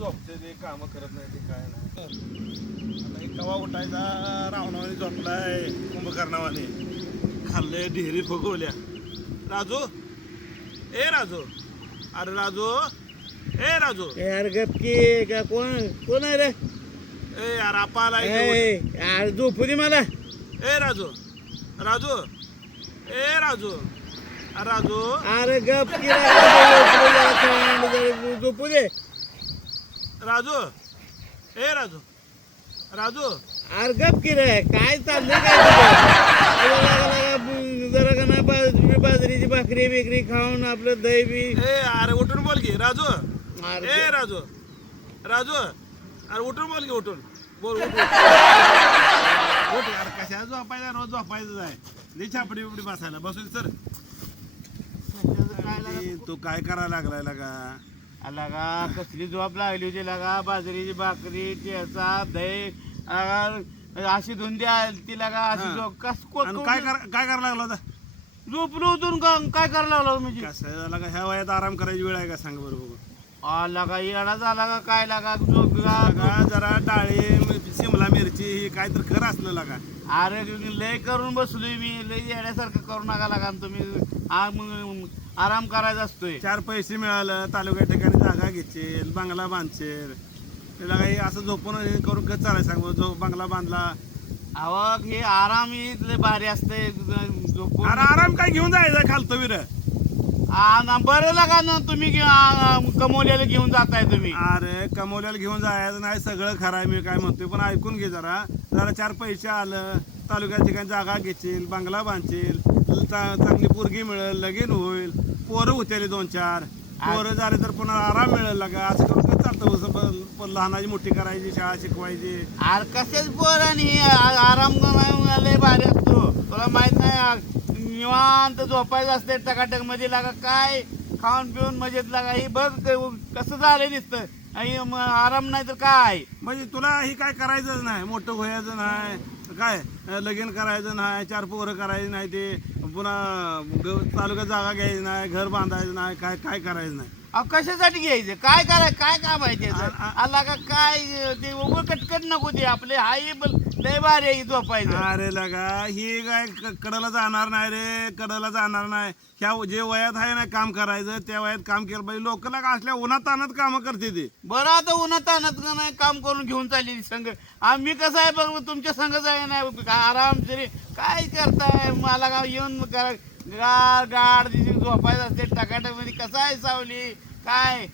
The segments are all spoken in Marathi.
कामं करत नाही ते काय नाही. आता हे कवा उठायचा रावणावाने झोपलाय कुंभकर्णावाने. खाल्ले ढेरी फुगवल्या. राजू ए राजू. अरे राजू ए राजू. यार गपकी का कोण कोण आहे रे? ए यार आपाला यार झोपू दे मला. ए राजू राजू. ए राजू अरे राजू. अरे गपकी झोपू दे. राजू. ए राजू. राजू. अरे गपकी रे काय चाललंय काय तुझं? अरे लागा, लागा, बु- जरा का नाही बा- तुम्ही बाजरीची भाकरी बिकरी खाऊन आपलं दही बी. ए अरे उठून बोल की राजू. अरे ए राजू. राजू. अरे उठून बोल की उठून. बोल उठ उठ. यार कशा झोपायचा रोज झोपायचं आहे लई छापडी बिपडी बसायला बसून सर काय लागा? तू काय करायला लागलाय लागा? लगा कसली झोप लागली होती लगा बाजरीची भाकरी ठेचा दही अशी धुंदी ती लगा अशी. झोप. कस को- आणि काय कर काय करायला लागला होता? झोपलो का काय करायला लागला म्हणजे? कसं ह्या वयात आराम करायची वेळ आहे का? सांग बरं बघू. आ लगा येडा झाला का काय लागा झोप लागा जरा डाळिंब शिमला मिरची ही काय तर कर असलं लागा. अरे लय करून बसलोय मी लय येड्यासारखं करू नका लागा आणि तुम्ही. आ- मग आराम करायचा असतोय. चार पैसे मिळालं तालुक्या ठिकाणी जागा घेशील बंगला बांधशील त्याला काही असं झोपून हे करून कसं चालायचं सांग? बरं, जो बंगला बांधला. अहो हे आराम ही लय भारी असते झोपून अरे आराम काय घेऊन जायचं खालतो विर? बरं लागा ना तुम्ही कमवलेलं घेऊन जाताय तुम्ही. अरे कमवल्याला घेऊन जायचं नाही सगळं खरं आहे मी काय म्हणतोय पण ऐकून घे जरा. जरा चार पैसे आलं तालुक्या ठिकाणी जागा घेशील बंगला बांधशील चांगली पोरगी मिळेल लगीन होईल. पोरं होतील दोन चार. पोरं झाले तर पुन्हा आराम मिळेल लागा. असं करून चालतं लहानाची मोठी करायची शाळा शिकवायची? अरे कशाच पोर आणि आराम भारी असतो तुला माहीत नाही निवांत झोपायचं असते टकाटकमध्ये लागा काय खाऊन पिऊन मजेत लागा ही बघ कसं झालं दिसतं आई मग आराम नाही तर काय? म्हणजे तुला ही काय करायचंच नाही मोठं व्हायचं नाही काय लगीन करायचं नाही चार पोरं करायचं नाही ते पुन्हा ग- तालुक्यात जागा घ्यायची नाही घर बांधायचं नाही काय काय करायचं नाही. अहो, कशासाठी घ्यायचं? काय कराय काय काम आहे त्याचं? आला का काय ते उभं कटकट नको ते आपले. हाय बल- लय भारी आहे झोपायचं. अरे लगा ही काय क- कडला जाणार नाही रे कडला जाणार नाही. ह्या जे वयात आहे ना काम करायचं त्या वयात काम केलं पाहिजे. लोक लागा असल्या उन्हात तानात कामं करते ते. बरं आता उन्हात आणत का नाही काम करून घेऊन चालली संघ? आम्ही कसं आहे बघ तुमच्या संघच आहे नाही. आराम तरी काय करताय? मला का येऊन करा. गाड गाड दिवशी झोपायचं असते टकाटकमध्ये कसं आहे सावली? काय?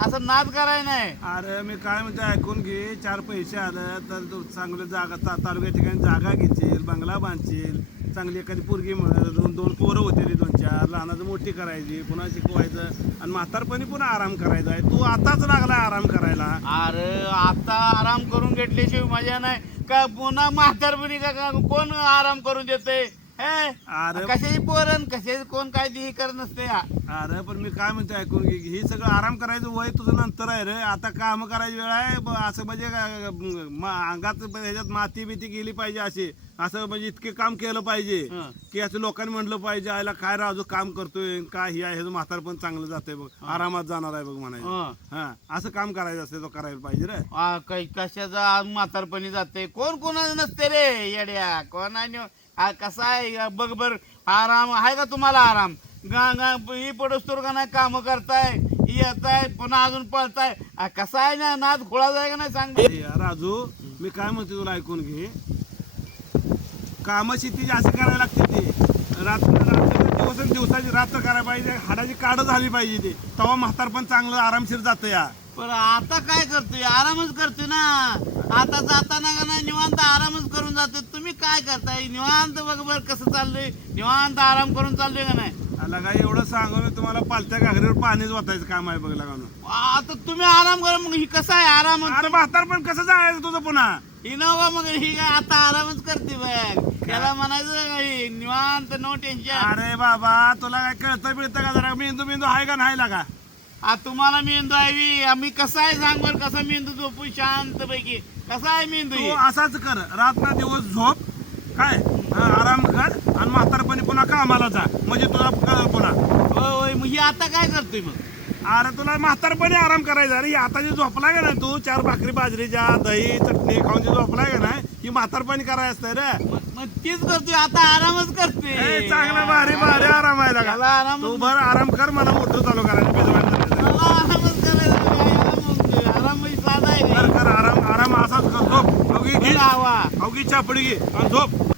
असं नाद कराय नाही. अरे मी काय म्हणते ऐकून घे. चार पैसे आलं तर तू चांगलं जागा ता तालुक्या ठिकाणी जागा घेशील बंगला बांधशील. चांगली एखादी पोरगी मिळेल दोन दोन पोरं होते रे दोन चार. लहानाचं मोठी करायची पुन्हा शिकवायचं. आणि म्हातारपणी पुन्हा आराम करायचा आहे. तू आताच लागला आराम करायला. अरे आता आराम करून घेतल्याशिवाय मजा नाही. का पुन्हा म्हातारपणी का का- कोण आराम करून देते अरे. कशाची पोरण कशाची कोण काय ती करत नसते हा. अरे पण मी काय म्हणतो ऐकून घे ही सगळं आराम करायचं वय तुझं नंतर आहे रे. आता काम करायची वेळ आहे ब- असं म्हणजे काय, म- अंगात ब- ह्याच्यात माती बिती गेली पाहिजे अशी. असं म्हणजे इतके काम केलं पाहिजे हं. की असं लोकांनी म्हणलं पाहिजे आयला काय राजू काम करतोय काय ही आहे म्हातार पण चांगलं जातंय बघ. आरामात जाणार आहे बघ म्हणायचं. हं. हा असं काम करायचं असते तो करायला पाहिजे रे. आ, कशाचा म्हातारपणी जाते कोण कोणाचं नसते रे येड्या? कोणाने हा कसा आहे? बघ बर. आराम आहे का तुम्हाला आराम? गा गा ही पडोस्तोर का नाही? काम करताय येताय पुन्हा अजून पळताय. कसा आहे ना? नाद खोळा जाय का नाही सांग ए, राजू मी काय म्हणते तुला ऐकून घे. कामं शेती जास्त करायला लागते ते. रात्र रात्र दिवस दिवसाची रात्र करायला पाहिजे. हाडाची काढ झाली पाहिजे ते. तेव्हा म्हातार पण चांगलं आरामशीर जातं या. पण आता काय करतोय? आरामच करतोय ना. आता जाताना का नाही निवांत आरामच करून जातोय तुम्ही काय करताय? निवांत बघ बर कसं चाललंय. निवांत आराम करून चाललोय का नाही? काय एवढं सांगू मी तुम्हाला पालत्या घागरीवर पाणीच वाटायचं काम आहे बघ लागावं आता तुम्ही आराम करा मग ही कसं आहे आराम? अरे म्हातार पण कसं जायचं तुझं पुन्हा? ही नव्हा मग ही काय आता आरामच करते बघ. त्याला म्हणायचं का ही निवांत नो टेन्शन अरे बाबा तुला काय कळतं बिळतं का जरा? मेंदू मेंदू आहे का नाही लागा? आ तुम्हाला मेंदू आहे आम्ही कसा आहे सांग बर कसा मेंदू झोपू? शांत पैकी कसा आहे मेंदू तू? असाच कर. रात्र दिवस झोप. काय? हा, आराम कर आणि म्हातारपणी पुन्हा कामाला जा. म्हणजे तुला कळलं पुन्हा. होय होय. मग ही आता काय करतोय मग? अरे तुला म्हातारपणी आराम करायचा. अरे आता जे झोपला का नाही तू? चार भाकरी बाजरीच्या दही चटणी खाऊन जे झोपला का नाही? ही म्हातारपणी करायचं असतं रे. मग मग तीच करतोय. आता आरामच करते ए, चांगला भारी भारी आराम आहे. आराम तू भर आराम कर. मला मोटर चालू करायला भिजवायला जायचं. मला आरामच करायचा काय आराम म्हणतोय आराम म्हणजे साधा आहे कर का कर आराम आराम असाच कर झोप अवघी घे बरं हवा अवघी चापडी घे. आणि झोप.